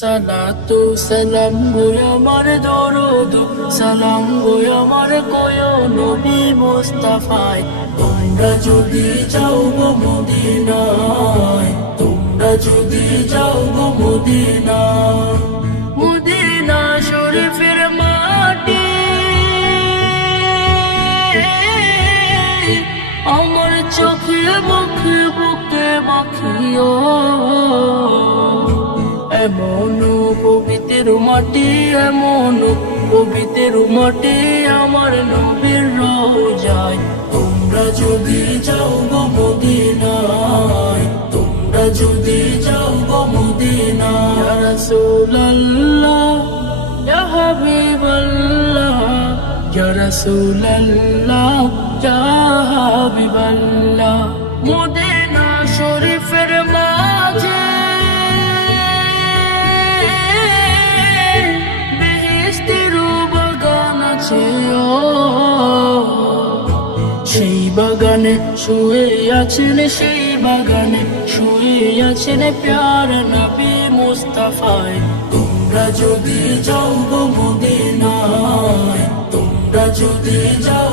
সালাতু সালাম গো আমার দরুদ, সালাম গো আমার কোয় নবী মুস্তাফায়। তোমরা যদি যাও গো মদিনায়, তোমরা যদি যাও গো মদিনায়। মদিনা শরীফের মাটি, আমার চোখে মুখে, বুকে মাখিও। এমন পবিত্র মাটি এমন পবিত্র মাটি আমার নবীর রোজায়। তোমরা যদি যাও গো মদিনায়, তোমরা যদি যাও গো মদিনায়। রাসূলুল্লাহ, ইয়া হাবিবাল্লাহ, ইয়া রাসূলুল্লাহ, ইয়া হাবিবাল্লাহ। মদিনা বাগান আছে ও সেই বাগানে শুয়ে আছেন, সেই বাগানে শুয়ে আছেন প্যার নবী মুস্তাফায়। তোমরা যদি যাও গো মদিনায়, তোমরা যদি যাও